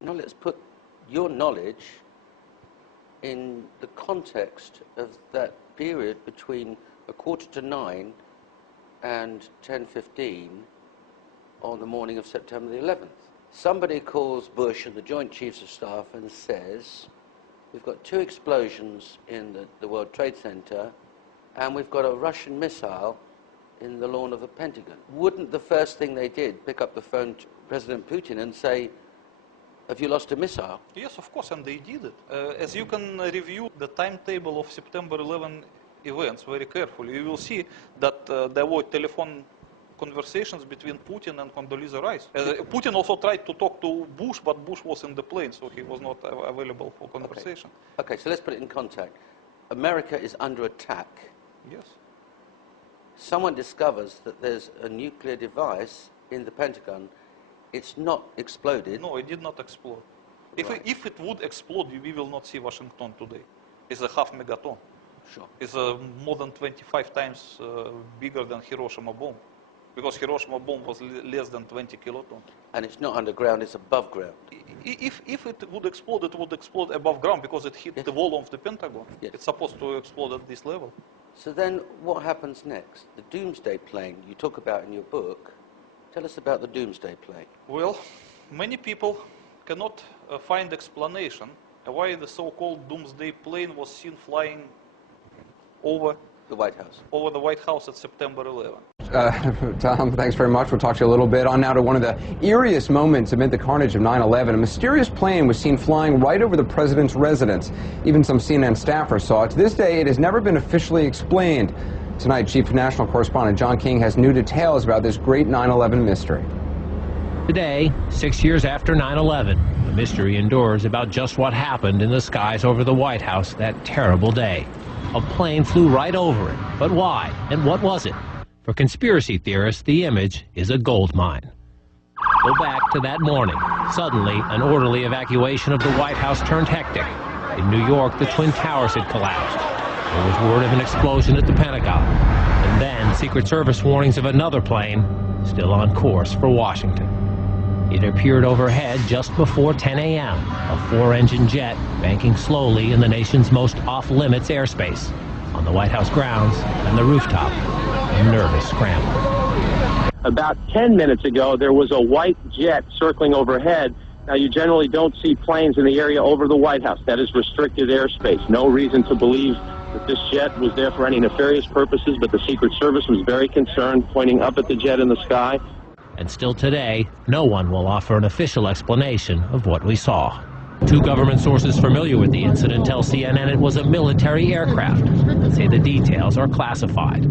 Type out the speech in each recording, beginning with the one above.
Now let's put your knowledge in the context of that period between 9:15 and 10:15 on the morning of September the 11th. Somebody calls Bush and the Joint Chiefs of Staff and says, we've got 2 explosions in the World Trade Center and we've got a Russian missile in the lawn of the Pentagon. Wouldn't the first thing they did pick up the phone to President Putin and say, have you lost a missile? Yes, of course, and they did it. As you can review the timetable of September 11 events very carefully, you will see that there were telephone conversations between Putin and Condoleezza Rice. Putin also tried to talk to Bush, but Bush was in the plane, so he was not available for conversation. Okay, so let's put it in context. America is under attack. Yes. Someone discovers that there's a nuclear device in the Pentagon. It's not exploded. No, it did not explode. Right. If it would explode, we will not see Washington today. It's a half megaton. Sure. It's more than 25 times bigger than Hiroshima bomb. Because Hiroshima bomb was less than 20 kilotons. And it's not underground, it's above ground. If it would explode above ground because it hit the wall of the Pentagon. Yes. It's supposed to explode at this level. So then what happens next? The Doomsday plane you talk about in your book. Tell us about the Doomsday plane. Well, many people cannot find explanation why the so-called Doomsday plane was seen flying over the White House. Over the White House at September 11. Tom, thanks very much. We'll talk to you a little bit. On now to one of the eeriest moments amid the carnage of 9/11. A mysterious plane was seen flying right over the president's residence. Even some CNN staffers saw it. To this day, it has never been officially explained. Tonight, Chief National Correspondent John King has new details about this great 9/11 mystery. Today, 6 years after 9/11, the mystery endures about just what happened in the skies over the White House that terrible day. A plane flew right over it. But why? And what was it? For conspiracy theorists, the image is a gold mine. Go back to that morning. Suddenly, an orderly evacuation of the White House turned hectic. In New York, the Twin Towers had collapsed. There was word of an explosion at the Pentagon. And then, Secret Service warnings of another plane still on course for Washington. It appeared overhead just before 10 a.m., a 4-engine jet banking slowly in the nation's most off-limits airspace, on the White House grounds and the rooftop. A nervous scramble. About 10 minutes ago, there was a white jet circling overhead. Now, you generally don't see planes in the area over the White House. That is restricted airspace. No reason to believe that this jet was there for any nefarious purposes, but the Secret Service was very concerned, pointing up at the jet in the sky. And still today, no one will offer an official explanation of what we saw. 2 government sources familiar with the incident tell CNN it was a military aircraft, but say the details are classified.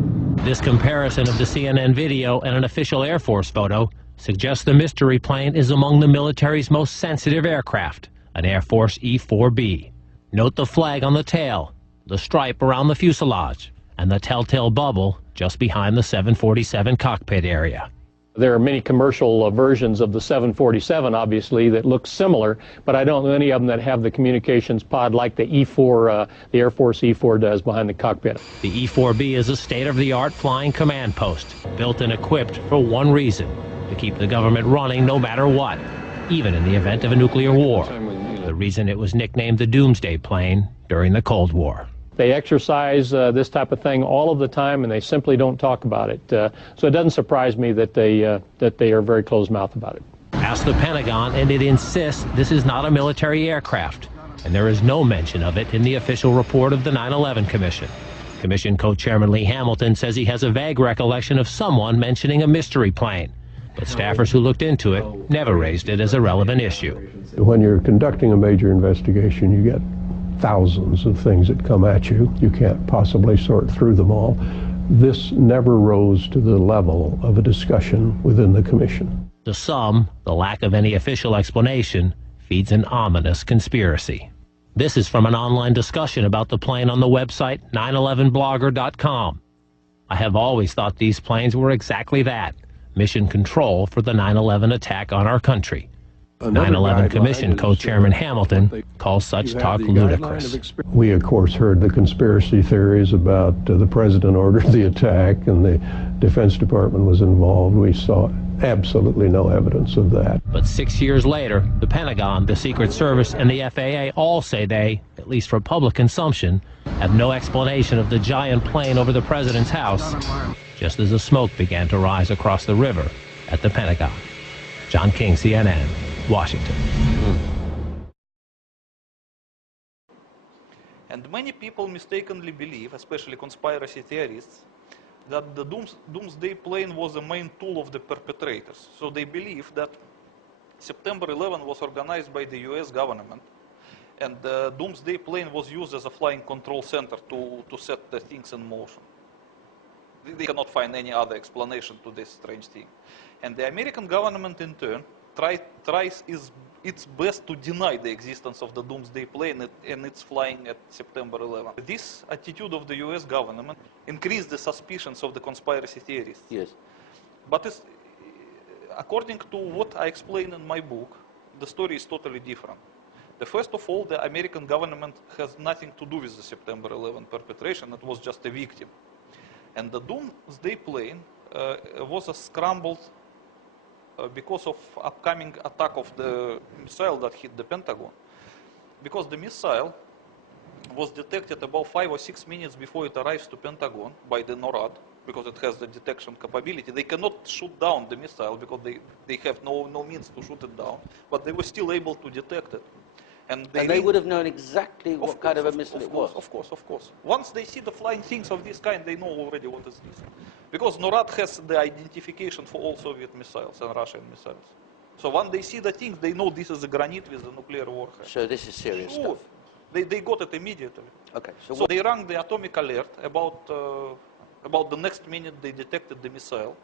This comparison of the CNN video and an official Air Force photo suggests the mystery plane is among the military's most sensitive aircraft, an Air Force E-4B. Note the flag on the tail, the stripe around the fuselage, and the telltale bubble just behind the 747 cockpit area. There are many commercial versions of the 747, obviously, that look similar, but I don't know any of them that have the communications pod like the E-4, the Air Force E-4 does behind the cockpit. The E-4B is a state-of-the-art flying command post, built and equipped for one reason: to keep the government running no matter what, even in the event of a nuclear war. The reason it was nicknamed the Doomsday Plane during the Cold War. They exercise this type of thing all of the time, and they simply don't talk about it. So it doesn't surprise me that they are very closed-mouthed about it. Ask the Pentagon, and it insists this is not a military aircraft, and there is no mention of it in the official report of the 9/11 Commission. Commission co-chairman Lee Hamilton says he has a vague recollection of someone mentioning a mystery plane, but staffers who looked into it never raised it as a relevant issue. When you're conducting a major investigation, you get thousands of things that come at you. You can't possibly sort through them all. This never rose to the level of a discussion within the commission. To some, the lack of any official explanation feeds an ominous conspiracy. This is from an online discussion about the plane on the website 911blogger.com. I have always thought these planes were exactly that, mission control for the 9/11 attack on our country. 9/11 Commission co-chairman Hamilton calls such talk ludicrous. We, of course, heard the conspiracy theories about the president ordered the attack and the Defense Department was involved. We saw absolutely no evidence of that. But 6 years later, the Pentagon, the Secret Service, and the FAA all say they, at least for public consumption, have no explanation of the giant plane over the president's house, just as the smoke began to rise across the river at the Pentagon. John King, CNN, Washington. And many people mistakenly believe, especially conspiracy theorists, that the doomsday plane was the main tool of the perpetrators. So they believe that September 11 was organized by the US government, and the doomsday plane was used as a flying control center to set the things in motion. They cannot find any other explanation to this strange thing. And the American government, in turn, tries its best to deny the existence of the doomsday plane and its flying at September 11. This attitude of the US government increased the suspicions of the conspiracy theorists. Yes. But according to what I explain in my book, the story is totally different. First of all, the American government has nothing to do with the September 11 perpetration. It was just a victim. And the doomsday plane was scrambled because of upcoming attack of the missile that hit the Pentagon. Because the missile was detected about 5 or 6 minutes before it arrives to Pentagon by the NORAD, because it has the detection capability. They cannot shoot down the missile because they have no means to shoot it down, but they were still able to detect it. And they would have known exactly what kind of a missile it was. Of course. Once they see the flying things of this kind, they know already what is this. Because NORAD has the identification for all Soviet missiles and Russian missiles. So when they see the things, they know this is a Granit with a nuclear warhead. So this is serious stuff. They got it immediately. Okay. So they rang the atomic alert about the next minute they detected the missile.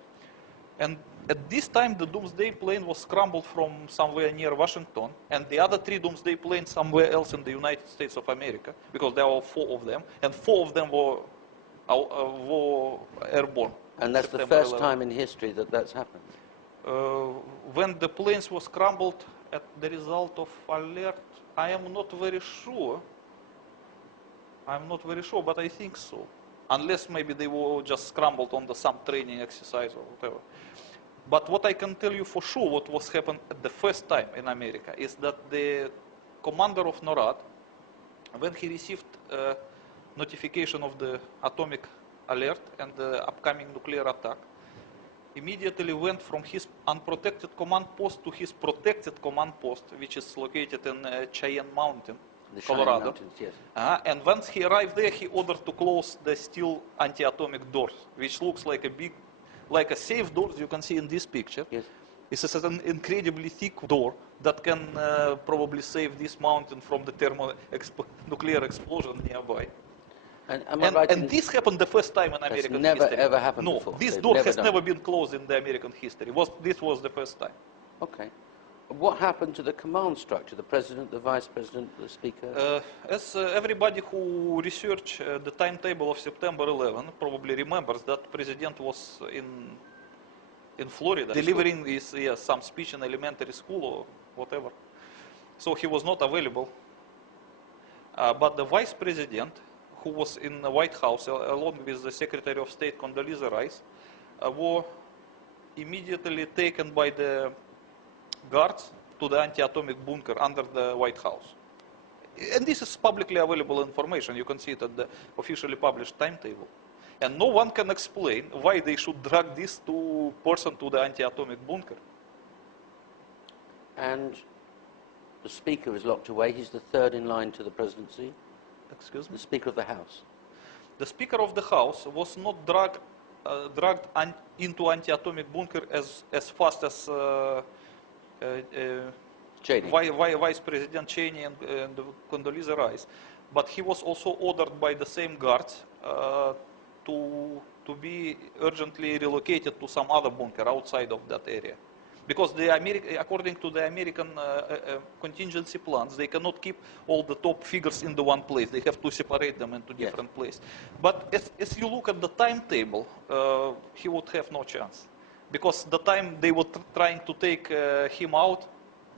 And at this time, the doomsday plane was scrambled from somewhere near Washington, and the other 3 doomsday planes somewhere else in the United States of America, because there were 4 of them, and 4 of them were airborne. And that's the first time in history that that's happened? When the planes were scrambled at the result of alert, I am not very sure. But I think so. Unless maybe they were just scrambled on some training exercise or whatever. But what I can tell you for sure, what was happened at the first time in America, is that the commander of NORAD, when he received notification of the atomic alert and the upcoming nuclear attack, immediately went from his unprotected command post to his protected command post, which is located in Cheyenne Mountain, Colorado. Mountains, yes. And once he arrived there, he ordered to close the steel anti-atomic doors, which looks like a safe door, as you can see in this picture. Yes. It's an incredibly thick door that can probably save this mountain from the nuclear explosion nearby. And this happened the first time in American history. Never ever happened before. No, this door has never been closed in the American history. This was the first time. Okay. What happened to the command structure? The president, the vice president, the speaker? As everybody who researched the timetable of September 11 probably remembers, that president was in Florida delivering some speech in elementary school or whatever. So he was not available. But the vice president, who was in the White House along with the Secretary of State Condoleezza Rice, were immediately taken by the guards to the anti-atomic bunker under the White House. And this is publicly available information. You can see it at the officially published timetable. And no one can explain why they should drag this person to the anti-atomic bunker. And the speaker is locked away. He's the third in line to the presidency. Excuse me? The Speaker of the House. The Speaker of the House was not dragged into anti-atomic bunker as fast as Cheney. Vice President Cheney and Condoleezza Rice, but he was also ordered by the same guards to be urgently relocated to some other bunker outside of that area. Because according to the American contingency plans, they cannot keep all the top figures in the one place. They have to separate them into different places. But as you look at the timetable, he would have no chance. Because the time they were trying to take him out,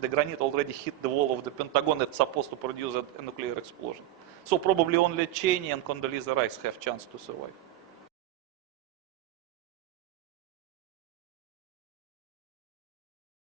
the Granit already hit the wall of the Pentagon that's supposed to produce a nuclear explosion. So probably only Cheney and Condoleezza Rice have chance to survive.